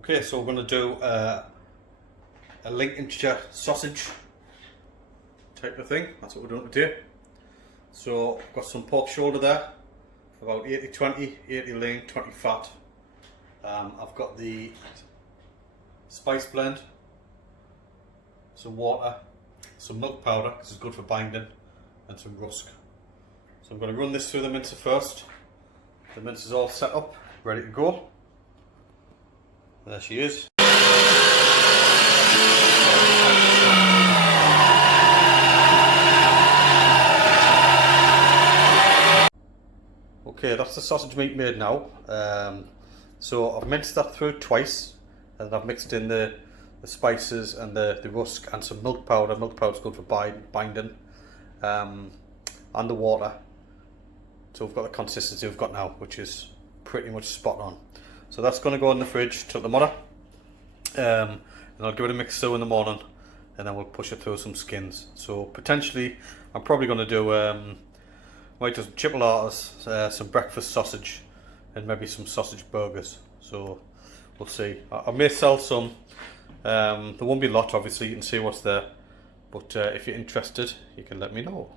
Okay, so we're going to do a Lincolnshire sausage type of thing. That's what we're doing today. So I've got some pork shoulder there, about 80-20, 80 lean, 20 fat. I've got the spice blend, some water, some milk powder because it's good for binding, and some rusk. So I'm going to run this through the mincer first. The mince is all set up, ready to go. There she is. Okay, that's the sausage meat made now. So I've minced that through twice, and I've mixed in the spices and the rusk and some milk powder. Milk powder is good for binding, and the water. So we've got the consistency we've got now, which is pretty much spot on. So that's going to go in the fridge till tomorrow, and I'll give it a mix through in the morning, and then we'll push it through some skins. So potentially, I'm probably going to do might do some chipolatas, some breakfast sausage, and maybe some sausage burgers. So we'll see. I may sell some. There won't be a lot, obviously. You can see what's there, but if you're interested, you can let me know.